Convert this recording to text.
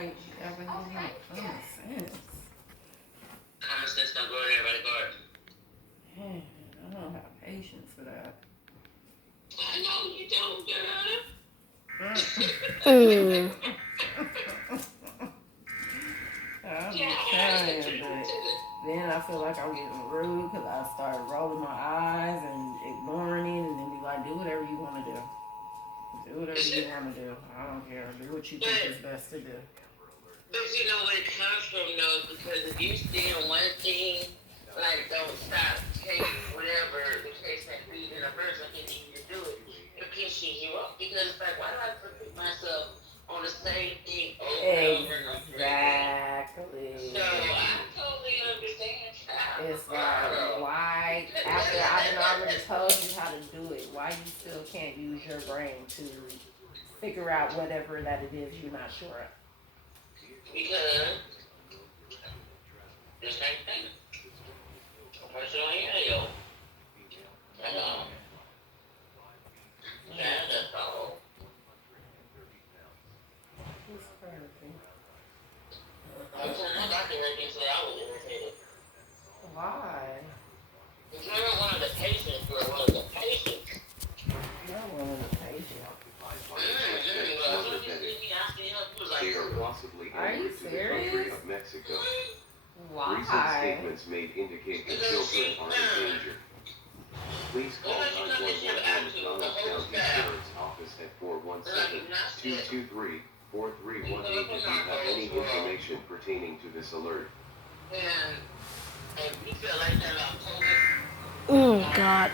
like ever even make common sense. Common sense don't grow in everybody's garden. Man, I don't have patience for that. I know you don't, girl. I'm Yeah, just trying, but then I feel like I'm getting rude because I start rolling my eyes and ignoring it, and then be like, do whatever you want to do. Do whatever you want to do. I don't care. Do what you think is best to do. But you know where it comes from though, because if you stay on one thing, like don't stop, change, whatever the case may be, then a person can need to do it. It pisses you off because it's like, why do I put myself on the same thing over and over and over again? Exactly. So I totally understand, child. It's like, why, after I've already told you how to do it, why you still can't use your brain to figure out whatever that it is you're not sure of? Because the same thing. A person on here, yo. I know. Yeah, that's all. It's crazy. I'm telling you, I got to work until I was irritated. Why? It's not one of the patients, but one of the patients. You're one of the patients. They are possibly Are you inward to the country serious? of Mexico. Recent Why? statements made indicate the children are in danger. Please call 911 McDonald County Sheriff's Office at 417-223-4318 if you have any information pertaining to this alert. And you feel like that about COVID? Oh, God.